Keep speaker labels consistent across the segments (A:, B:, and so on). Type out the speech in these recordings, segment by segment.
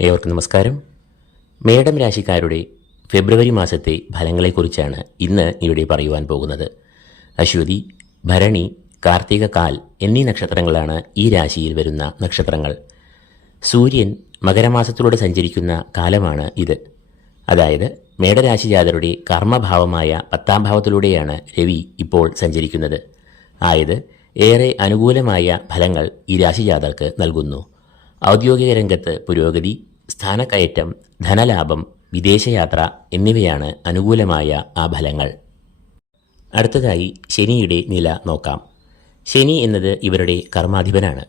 A: ഏവർക്കും നമസ്കാരം. മേടം രാശിക്കാരുടെ ഫെബ്രുവരി മാസത്തെ ഫലങ്ങളെക്കുറിച്ചാണ് ഇന്ന് ഇവിടെ പറയുവാൻ പോകുന്നത്. അശ്വതി ഭരണി കാർത്തിക കാൽ എന്നീ നക്ഷത്രങ്ങളാണ് ഈ രാശിയിൽ വരുന്ന നക്ഷത്രങ്ങൾ. സൂര്യൻ മകരമാസത്തിലൂടെ സഞ്ചരിക്കുന്ന കാലമാണ് ഇത്. അതായത് മേടരാശി ജാതരുടെ കർമ്മഭാവമായ പത്താം ഭാവത്തിലൂടെയാണ് രവി ഇപ്പോൾ സഞ്ചരിക്കുന്നത്. ആയത് ഏറെ അനുകൂലമായ ഫലങ്ങൾ ഈ രാശിജാതർക്ക് നൽകുന്നു. ഔദ്യോഗിക രംഗത്ത് പുരോഗതി സ്ഥാനക്കയറ്റം ധനലാഭം വിദേശയാത്ര എന്നിവയാണ് അനുകൂലമായ ആ ഫലങ്ങൾ. അടുത്തതായി ശനിയുടെ നില നോക്കാം. ശനി എന്നത് ഇവരുടെ കർമാധിപനാണ്.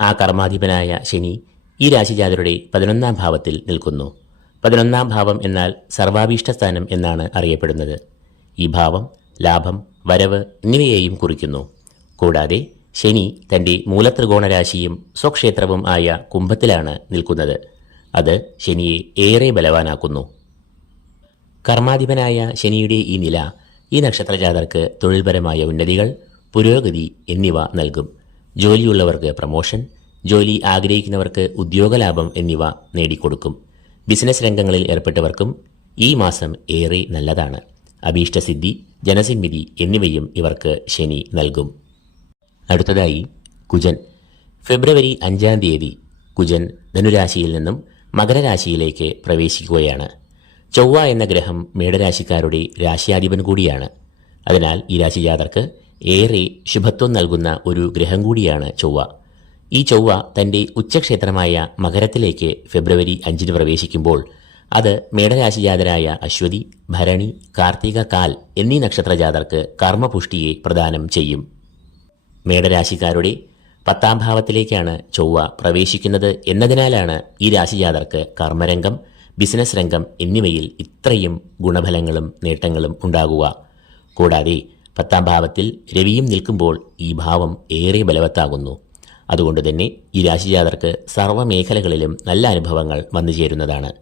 A: ആ കർമാധിപനായ ശനി ഈ രാശിജാതരുടെ പതിനൊന്നാം ഭാവത്തിൽ നിൽക്കുന്നു. പതിനൊന്നാം ഭാവം എന്നാൽ സർവാഭീഷ്ട സ്ഥാനം എന്നാണ് അറിയപ്പെടുന്നത്. ഈ ഭാവം ലാഭം വരവ് എന്നിവയെയും കുറിക്കുന്നു. കൂടാതെ ശനി തന്റെ മൂലത്രികോണ രാശിയും സ്വക്ഷേത്രവും ആയ കുംഭത്തിലാണ് നിൽക്കുന്നത്. അത് ശനിയെ ഏറെ ബലവാനാക്കുന്നു. കർമാധിപനായ ശനിയുടെ ഈ നില ഈ നക്ഷത്രജാതർക്ക് തൊഴിൽപരമായ ഉന്നതികൾ പുരോഗതി എന്നിവ നൽകും. ജോലിയുള്ളവർക്ക് പ്രമോഷൻ ജോലി ആഗ്രഹിക്കുന്നവർക്ക് ഉദ്യോഗലാഭം എന്നിവ നേടിക്കൊടുക്കും. ബിസിനസ് രംഗങ്ങളിൽ ഏർപ്പെട്ടവർക്കും ഈ മാസം ഏറെ നല്ലതാണ്. അഭീഷ്ടസിദ്ധി ജനസിന്മിതി എന്നിവയും ഇവർക്ക് ശനി നൽകും. അടുത്തതായി കുജൻ. ഫെബ്രുവരി അഞ്ചാം തീയതി കുജൻ ധനുരാശിയിൽ നിന്നും മകരരാശിയിലേക്ക് പ്രവേശിക്കുകയാണ്. ചൊവ്വ എന്ന ഗ്രഹം മേടരാശിക്കാരുടെ രാശിയാധിപൻ കൂടിയാണ്. അതിനാൽ ഈ രാശിജാതർക്ക് ഏറെ ശുഭത്വം നൽകുന്ന ഒരു ഗ്രഹം കൂടിയാണ് ചൊവ്വ. ഈ ചൊവ്വ തന്റെ ഉച്ചക്ഷേത്രമായ മകരത്തിലേക്ക് ഫെബ്രുവരി അഞ്ചിന് പ്രവേശിക്കുമ്പോൾ അത് മേടരാശിജാതരായ അശ്വതി ഭരണി കാർത്തിക കാൽ എന്നീ നക്ഷത്രജാതർക്ക് കർമ്മപുഷ്ടിയെ പ്രദാനം ചെയ്യും. മേടരാശിക്കാരുടെ പത്താം ഭാവത്തിലേക്കാണ് ചൊവ്വ പ്രവേശിക്കുന്നത് എന്നതിനാലാണ് ഈ രാശിജാതർക്ക് കർമ്മരംഗം ബിസിനസ് രംഗം എന്നിവയിൽ ഇത്രയും ഗുണഫലങ്ങളും നേട്ടങ്ങളും ഉണ്ടാകുക. കൂടാതെ പത്താം ഭാവത്തിൽ രവിയും നിൽക്കുമ്പോൾ ഈ ഭാവം ഏറെ ബലവത്താകുന്നു. അതുകൊണ്ട് തന്നെ ഈ രാശിജാതർക്ക് സർവമേഖലകളിലും നല്ല അനുഭവങ്ങൾ വന്നു ചേരുന്നതാണ്.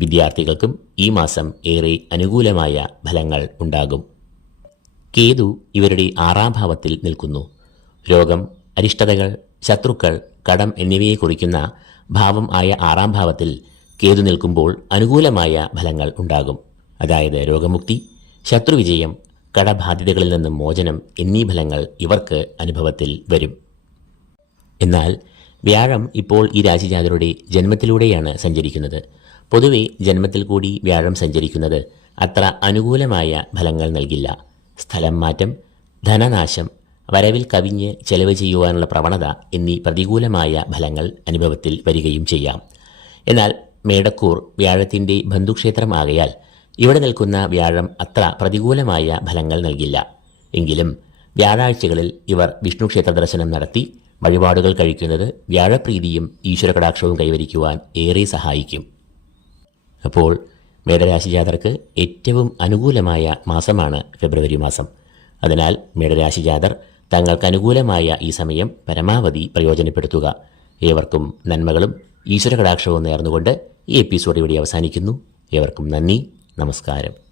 A: വിദ്യാർത്ഥികൾക്കും ഈ മാസം ഏറെ അനുകൂലമായ ഫലങ്ങൾ ഉണ്ടാകും. കേതു ഇവരുടെ ആറാം ഭാവത്തിൽ നിൽക്കുന്നു. രോഗം അരിഷ്ടതകൾ ശത്രുക്കൾ കടം എന്നിവയെ കുറിക്കുന്ന ഭാവം ആയ ആറാം ഭാവത്തിൽ കേതു നിൽക്കുമ്പോൾ അനുകൂലമായ ഫലങ്ങൾ ഉണ്ടാകും. അതായത് രോഗമുക്തി ശത്രുവിജയം കടബാധ്യതകളിൽ നിന്നും മോചനം എന്നീ ഫലങ്ങൾ ഇവർക്ക് അനുഭവത്തിൽ വരും. എന്നാൽ വ്യാഴം ഇപ്പോൾ ഈ രാശിജാതരുടെ ജന്മത്തിലൂടെയാണ് സഞ്ചരിക്കുന്നത്. പൊതുവെ ജന്മത്തിൽ കൂടി വ്യാഴം സഞ്ചരിക്കുന്നത് അത്ര അനുകൂലമായ ഫലങ്ങൾ നൽകില്ല. സ്ഥലം മാറ്റം ധനനാശം വരവിൽ കവിഞ്ഞ് ചെലവ് ചെയ്യുവാനുള്ള പ്രവണത എന്നീ പ്രതികൂലമായ ഫലങ്ങൾ അനുഭവത്തിൽ വരികയും ചെയ്യാം. എന്നാൽ മേടക്കൂർ വ്യാഴത്തിന്റെ ബന്ധുക്ഷേത്രമാകയാൽ ഇവിടെ നിൽക്കുന്ന വ്യാഴം അത്ര പ്രതികൂലമായ ഫലങ്ങൾ നൽകില്ല. എങ്കിലും വ്യാഴാഴ്ചകളിൽ ഇവർ വിഷ്ണുക്ഷേത്ര ദർശനം നടത്തി വഴിപാടുകൾ കഴിക്കുന്നത് വ്യാഴപ്രീതിയും ഈശ്വരകടാക്ഷവും കൈവരിക്കുവാൻ ഏറെ സഹായിക്കും. അപ്പോൾ മേടരാശി ജാതർക്ക് ഏറ്റവും അനുകൂലമായ മാസമാണ് ഫെബ്രുവരി മാസം. അതിനാൽ മേടരാശി ജാതർ തങ്ങൾക്ക് അനുകൂലമായ ഈ സമയം പരമാവധി പ്രയോജനപ്പെടുത്തുക. ഏവർക്കും നന്മകളും ഈശ്വര ഈശ്വരകടാക്ഷവും നേർന്നുകൊണ്ട് ഈ എപ്പിസോഡ് ഇവിടെ അവസാനിക്കുന്നു. ഏവർക്കും നന്ദി. നമസ്കാരം.